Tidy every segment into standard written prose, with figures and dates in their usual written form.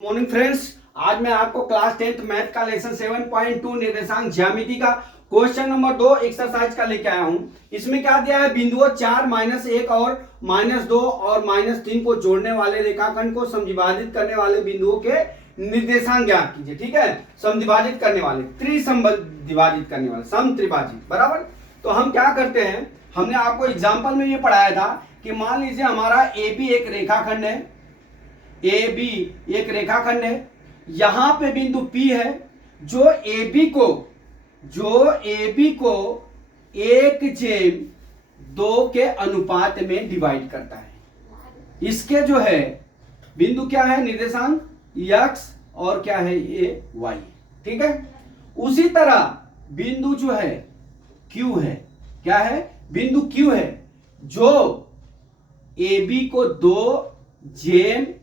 Morning friends, आज मैं आपको क्लास 10th मैथ का लेसन 7.2 निर्देशांक ज्यामिति का क्वेश्चन नंबर 2 एक्सरसाइज का लेके आया हूं। इसमें क्या दिया है, बिंदुओं 4, -1 और -2 और -3 को जोड़ने वाले रेखाखंड को समद्विभाजित करने वाले बिंदुओं के निर्देशांक ज्ञात कीजिए। ठीक है, समद्विभाजित करने वाले, त्रिसमद्विभाजित करने वाले, समत्रिभाजित, बराबर। तो हम क्या करते हैं, हमने आपको एग्जाम्पल में ये पढ़ाया था कि मान लीजिए हमारा ए बी एक रेखाखंड है, ए बी एक रेखाखंड है, यहां पे बिंदु P है जो ए बी को 1/2 के अनुपात में डिवाइड करता है। इसके जो है बिंदु क्या है, निर्देशांक x और क्या है ये y। ठीक है, उसी तरह बिंदु जो है Q है, क्या है, बिंदु Q है जो ए बी को 2/1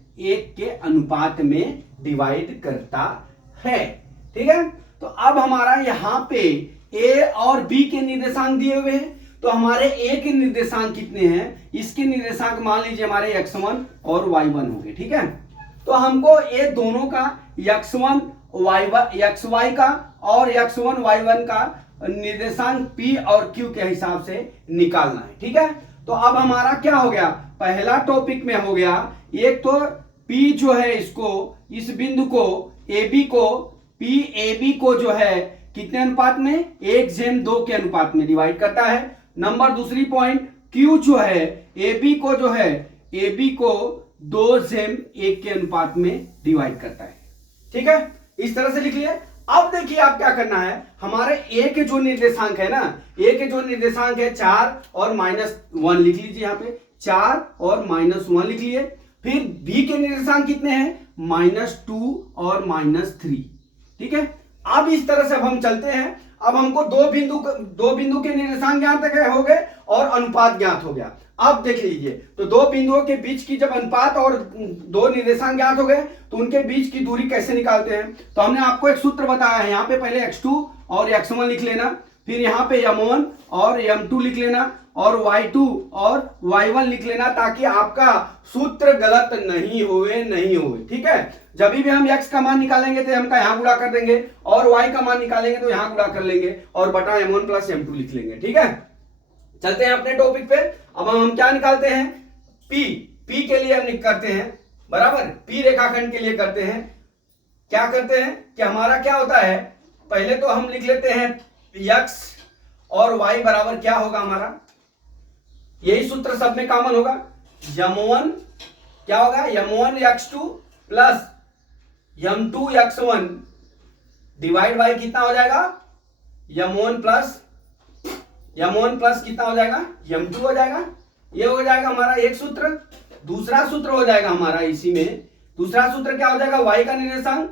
के अनुपात में डिवाइड करता है। ठीक है, तो अब हमारा यहां पे ए और बी के निर्देशांक दिए हुए हैं, तो हमारे ए के निर्देशांक कितने हैं, इसके निर्देशांक मान लीजिए हमारे x1 और y1 हो गए। ठीक है, तो हमको ये दोनों का x1 xy का और x1 y1 का निर्देशांक p और q के हिसाब से निकालना है। ठीक है, तो अब हमारा क्या हो गया, पहला टॉपिक में हो गया, एक तो P जो है इसको, इस बिंदु को AB को, PAB को जो है कितने अनुपात में, 1/2 के अनुपात में डिवाइड करता है। नंबर दूसरी पॉइंट, Q जो है AB को जो है, AB को 2/1 के अनुपात में डिवाइड करता है। ठीक है, इस तरह से लिख लिए। अब देखिए आप क्या करना है, हमारे A के जो निर्देशांक है ना, A के जो निर्देशांक है 4 और -1 लिख लीजिए, यहाँ पे 4 और -1 लिख लिए। फिर B के निर्देशांक कितने हैं, -2 और -3। ठीक है, अब इस तरह से अब हम चलते हैं। अब हमको दो बिंदु के निर्देशांक ज्ञात हो गए और अनुपात ज्ञात हो गया। अब देख लीजिए, तो दो बिंदुओं के बीच की जब अनुपात और दो निर्देशांक ज्ञात हो गए तो उनके बीच की दूरी कैसे निकालते हैं। तो हमने आपको एक सूत्र बताया है, यहाँ पे पहले x2 और x1 लिख लेना, फिर यहाँ पे m1 और m2 लिख लेना और y2 और y1 लिख लेना, ताकि आपका सूत्र गलत नहीं होवे। ठीक है, जब भी हम x का मान निकालेंगे तो हम का यहाँ गुणा कर देंगे और y का मान निकालेंगे तो यहाँ गुणा कर लेंगे और बटा m1 + m2 लिख लेंगे। ठीक है, चलते हैं अपने टॉपिक पे। अब हम क्या निकालते हैं, P के लिए हम करते हैं, बराबर, P रेखाखंड के लिए करते हैं। क्या करते हैं कि हमारा क्या होता है, पहले तो हम लिख लेते हैं x और y बराबर क्या होगा हमारा, यही सूत्र सब में कॉमन होगा, m1 क्या होगा, m1 x2 plus m2 x1 divide by कितना हो जाएगा, m1 प्लस कितना हो जाएगा, m2 हो जाएगा। ये हो जाएगा हमारा एक सूत्र। दूसरा सूत्र हो जाएगा हमारा इसी में, दूसरा सूत्र क्या हो जाएगा, y का निर्देशांक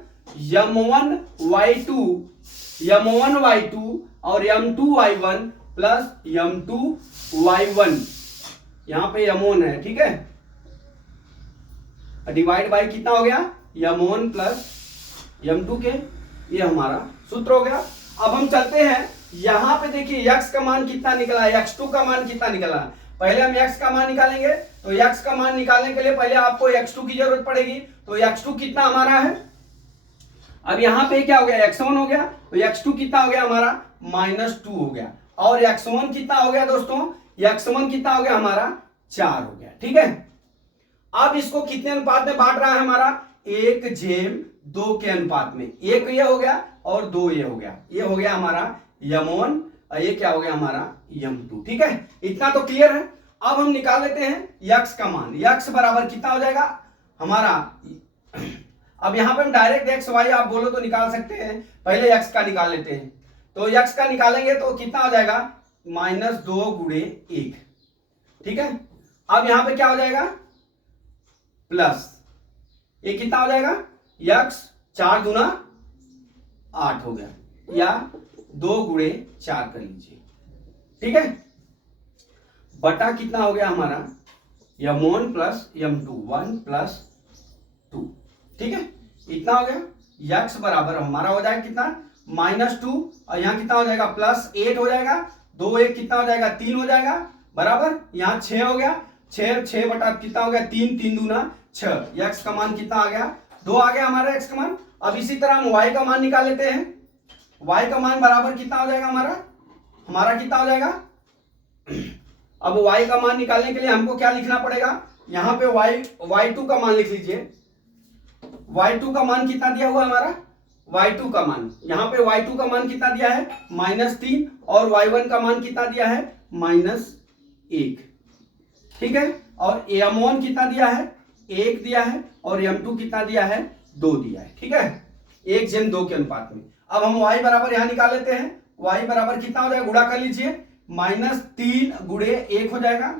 m1 y2 और m2 y1 plus m2 y1, यहां पे m1 है। ठीक है, डिवाइड बाई कितना हो गया, m1 प्लस m2 के, ये हमारा सूत्र हो गया। अब हम चलते हैं, यहां पे देखिए x का मान कितना निकला है, x2 का मान कितना निकला। पहले हम x का मान निकालेंगे, तो x का मान निकालने के लिए पहले आपको x2 की जरूरत पड़ेगी। तो x2 कितना हमारा है, अब यहां पे क्या हो गया, x1 हो गया, तो x2 कितना हो गया हमारा, -2 हो गया, और x1 कितना हो गया दोस्तों, x1 कितना हो गया हमारा, 4 हो गया। ठीक है, अब इसको कितने अनुपात में बांट रहा है हमारा, 1/2 के अनुपात में, एक ये हो गया और 2 ये हो गया, ये हो गया हमारा m1 और ये क्या हो गया हमारा m2। ठीक है, इतना तो क्लियर है। अब हम निकाल लेते हैं x का मान, x बराबर कितना हो जाएगा हमारा, अब यहां पे हम डायरेक्ट x y आप बोलो तो निकाल सकते हैं, पहले x का निकाल लेते हैं। तो x का निकालेंगे तो कितना हो जाएगा, -2 × 1। ठीक है, अब यहां पे क्या हो जाएगा, प्लस ये कितना हो जाएगा, x 4 दूना 8 हो गया, या 2 × 4 कर लीजिए। ठीक है, बटा कितना हो गया हमारा, m1 प्लस m2, 1 + 2। ठीक है, इतना हो गया। x बराबर हमारा हो जाएगा कितना, -2 और यहाँ कितना हो जाएगा, +8 हो जाएगा, 2 1 कितना हो जाएगा, 3 हो जाएगा, बराबर, यहाँ 6 हो गया, 6 बटा कितना हो गया, 3 3 दूना 6, x का मान कितना आ गया, 2 आ गया हमारा x का मान। अब इसी तरह हम y का मान निकाल लेते हैं। y का मान बराबर कितना हो जाएगा हमारा कितना हो जाएगा। अब y का मान निकालने के लिए हमको क्या लिखना पड़ेगा, यहाँ पे y2 का मान लिख लीजिए। y2 का मान कितना दिया हुआ हमारा, y2 का मान, यहाँ पे y2 का मान कितना दिया है -3 और y1 का मान कितना दिया है -1, ठीक है। और m1 कितना दिया है 1 दिया है और m2 कितना दिया है 2 दिया है, ठीक है, 1:2 के अनुपात में। अब हम y बराबर यहां निकाल लेते हैं। y बराबर कितना हो जाएगा, गुणा कर लीजिए, -3 गुणे 1 हो जाएगा,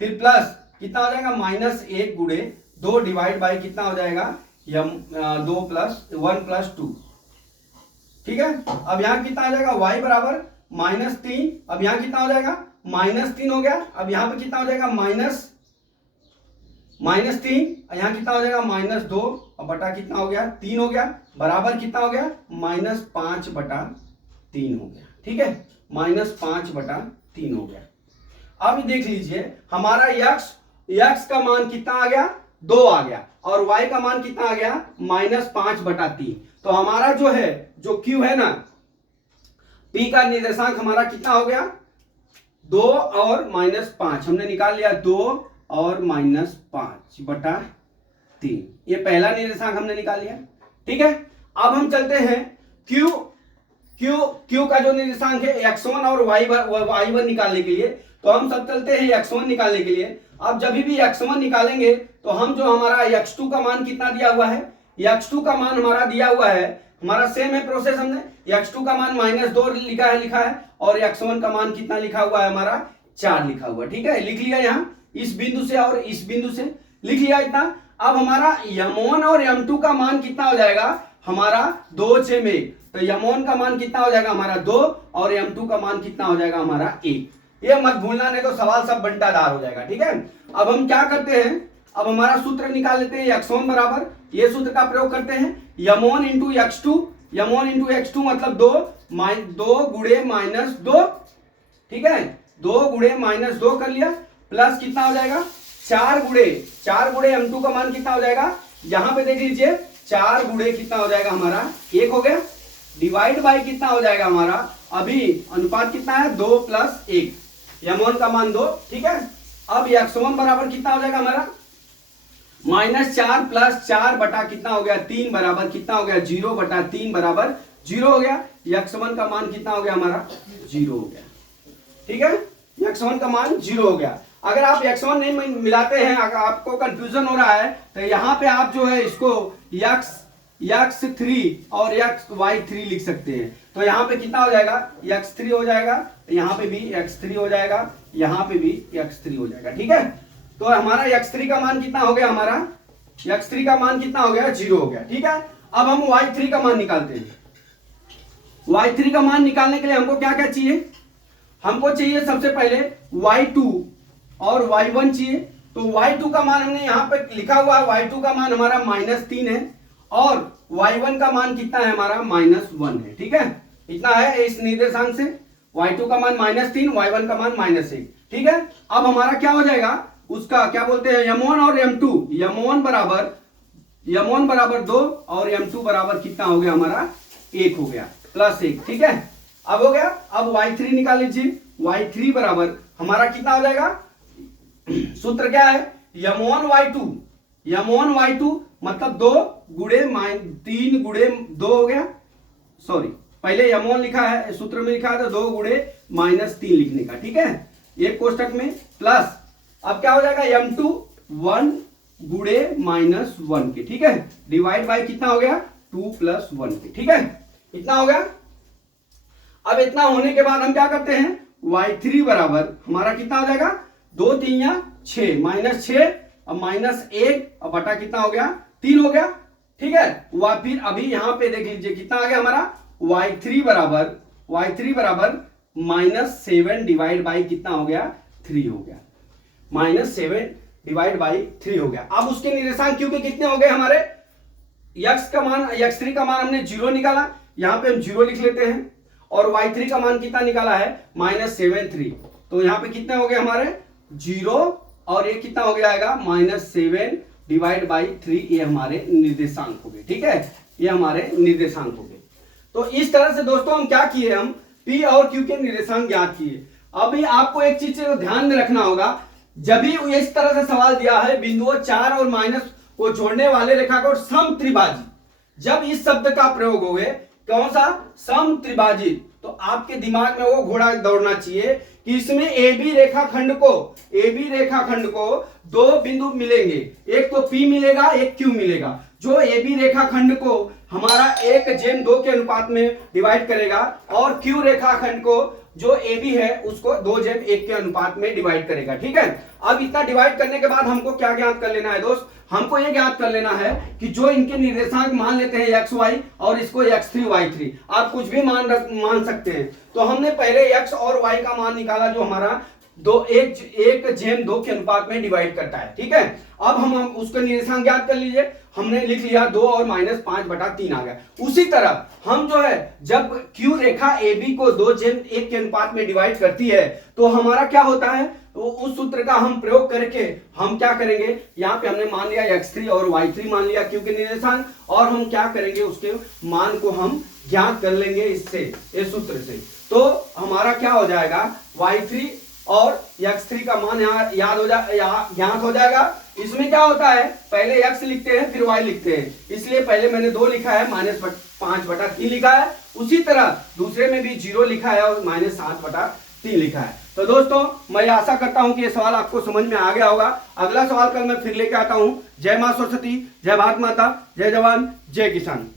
फिर प्लस कितना हो जाएगा -1 गुणे 2 डिवाइड बाई कितना हो जाएगा 2 + 1 + 2, ठीक है। अब यहां कितना आ जाएगा y बराबर -3, अब यहां कितना हो जाएगा -3 हो गया। अब यहां पे कितना हो जाएगा -3, यहां कितना हो जाएगा -2 और बटा कितना हो गया 3 हो गया, बराबर कितना हो गया -5/3 हो गया, ठीक है, -5/3 हो गया। अब देख लीजिए हमारा x का मान कितना आ गया 2 आ गया और y का मान कितना आ गया -5/3। तो हमारा जो q है ना, p का निर्देशांक हमारा कितना हो गया 2 और -5, हमने निकाल लिया 2 और -5/3, ये पहला निर्देशांक हमने निकाल लिया, ठीक है। अब हम चलते हैं q का जो निर्देशांक है x1 और y1 निकालने के लिए, तो हम सब चलते हैं x1 निकालने के लिए। अब जब भी x1 निकालेंगे तो हम जो हमारा x2 का मान कितना दिया हुआ है, x2 का मान हमारा दिया हुआ है, हमारा सेम है प्रोसेस, हमने x2 का मान -2 लिखा है और x1 का मान कितना लिखा हुआ है हमारा 4 लिखा हुआ, ठीक है, लिख लिया यहाँ इस बिंदु से और इस बिंदु से लिख लिया इतना। अब हमारा m1 और m2 का मान कितना हो जाएगा हमारा 2, 6 में, तो m1 का मान कितना हो जाएगा हमारा 2 और m2 का मान कितना हो जाएगा हमारा 1। ये मत भूलना, नहीं तो सवाल सब बंटादार हो जाएगा, ठीक है। अब हम क्या करते हैं, अब हमारा सूत्र निकाल लेते हैं x1 बराबर, ये सूत्र का प्रयोग करते हैं m1 × x2 मतलब 2 गुणे -2, ठीक है, 2 गुणे -2 कर लिया, प्लस कितना हो जाएगा 4 गुणे m2 का मान कितना हो जाएगा, यहां पे देख लीजिए 4 गुणे कितना हो जाएगा हमारा 1 हो गया, डिवाइड बाई कितना हो जाएगा हमारा, अभी अनुपात कितना है 2 + 1, m1 का मान 2, ठीक है। अब x1 बराबर कितना हो जाएगा हमारा -4 + 4 बटा कितना हो गया 3 बराबर कितना हो गया 0/3 बराबर 0 हो गया। x1 का मान कितना हो गया हमारा 0 हो गया, ठीक है, x1 का मान 0 हो गया। अगर आप x1 नहीं मिलाते हैं, अगर आपको कंफ्यूजन हो रहा है, तो यहाँ पे आप जो है इसको x3 और y3 लिख सकते हैं। तो यहाँ पे कितना हो जाएगा x3 हो जाएगा, यहाँ पे भी x3 हो जाएगा, यहाँ पे भी x3 हो जाएगा, ठीक है। तो हमारा x3 का मान कितना हो गया हमारा, x3 का मान कितना हो गया 0 हो गया, ठीक है। अब हम y3 का मान निकालते हैं। y3 का मान निकालने के लिए हमको क्या क्या चाहिए, हमको चाहिए सबसे पहले y2 और y1 चाहिए। तो y2 का मान हमने यहाँ पे लिखा हुआ है, y2 का मान हमारा -3 है और y1 का मान कितना है हमारा -1 है, ठीक है, इतना है इस निर्देशांक से, y2 का मान -3, y1 का मान -1, ठीक है। अब हमारा क्या हो जाएगा, उसका क्या बोलते हैं m1 और m2, m1 बराबर 2 और m2 बराबर कितना हो गया हमारा 1 हो गया, +1, ठीक है। अब हो गया, अब y3 निकाल लीजिए, y3 बराबर हमारा कितना हो जाएगा, सूत्र क्या है m1 y2 मतलब 2 गुणे 3 गुणे 2 हो गया, सॉरी पहले m1 लिखा है, सूत्र में लिखा था 2 गुणे -3 लिखने का, ठीक है, एक कोष्टक में, प्लस अब क्या हो जाएगा m2 1 गुणे -1 के, ठीक है, डिवाइड बाय कितना हो गया 2 + 1 के, ठीक है, इतना हो गया। अब इतना होने के बाद हम क्या करते हैं, y3 बराबर हमारा कितना हो जाएगा 2 × 3 = 6, -6 अब -1 और बटा कितना हो गया 3 हो गया, ठीक है। वह फिर अभी यहां पे देख लीजिए कितना आ गया हमारा y3 बराबर -7 डिवाइड बाई कितना हो गया 3 हो गया, -7 डिवाइड बाई 3 हो गया। अब उसके निर्देशांक क्योंकि कितने हो गए हमारे, x3 का मान हमने 0 निकाला, यहां पे हम 0 लिख लेते हैं, और y3 का मान कितना निकाला है -7 तो यहाँ पे कितने हो गए हमारे 0 और ये कितना हो गया आएगा -7 डिवाइड बाई 3, ये हमारे निर्देशांक हो गए। ठीक है, ये हमारे निर्देशांक हो गए। तो इस तरह से दोस्तों हम क्या किए, हम P और Q के निर्देशांक ज्ञात किए। अभी आपको एक चीज ध्यान में रखना होगा, जब भी इस तरह से सवाल दिया है बिंदुओं 4 और माइनस को जोड़ने वाले रेखाखंड सम त्रिभाजी, जब इस शब्द का प्रयोग हुए, कौन सा, सम त्रिभाजी, तो आपके दिमाग में वो घोड़ा दौड़ना चाहिए कि इसमें AB रेखाखंड को दो बिंदु मिलेंगे, एक तो P मिलेगा, एक Q मिलेगा, जो AB रेखाखंड को हमारा 1/2 के अनुपात में डिवाइड करेगा और Q रेखाखंड को जो AB है उसको 2/1 के अनुपात में डिवाइड करेगा। ठीक है, अब इतना डिवाइड करने के बाद हमको क्या ज्ञात कर लेना है दोस्त, हमको ये ज्ञात कर लेना है कि जो इनके निर्देशांक मान लेते हैं XY और इसको X3 Y3, आप कुछ भी मान सकते हैं। तो हमने पहले X और Y का मान निकाला जो हमारा 1/2 के अनुपात में डिवाइड करता है। ठीक है, अब हम उसका निर्देशांक ज्ञात कर लीजिए, हमने लिख लिया 2 और -5/3 आ गया। उसी तरह हम जो है जब Q रेखा AB को 2/1 के अनुपात में डिवाइड करती है तो हमारा क्या होता है, तो उस सूत्र का हम प्रयोग करके हम क्या करेंगे, यहाँ पे हमने मान लिया X3 और Y3 मान लिया Q के निर्देशांक, और हम क्या करेंगे उसके मान को हम ज्ञात कर लेंगे इससे, इस सूत्र से। तो हमारा क्या हो जाएगा, Y3 और X3 का मान यहाँ ज्ञात हो जाएगा। इसमें क्या होता है, पहले X लिखते हैं फिर Y लिखते हैं, इसलिए पहले मैंने 2 लिखा है, -5/3 लिखा है। उसी तरह दूसरे में भी 0 लिखा है और -7/3 लिखा है। तो दोस्तों मैं आशा करता हूं कि ये सवाल आपको समझ में आ गया होगा। अगला सवाल कल मैं फिर लेके आता हूं। जय मां सरस्वती, जय भारत माता, जय जवान, जय किसान।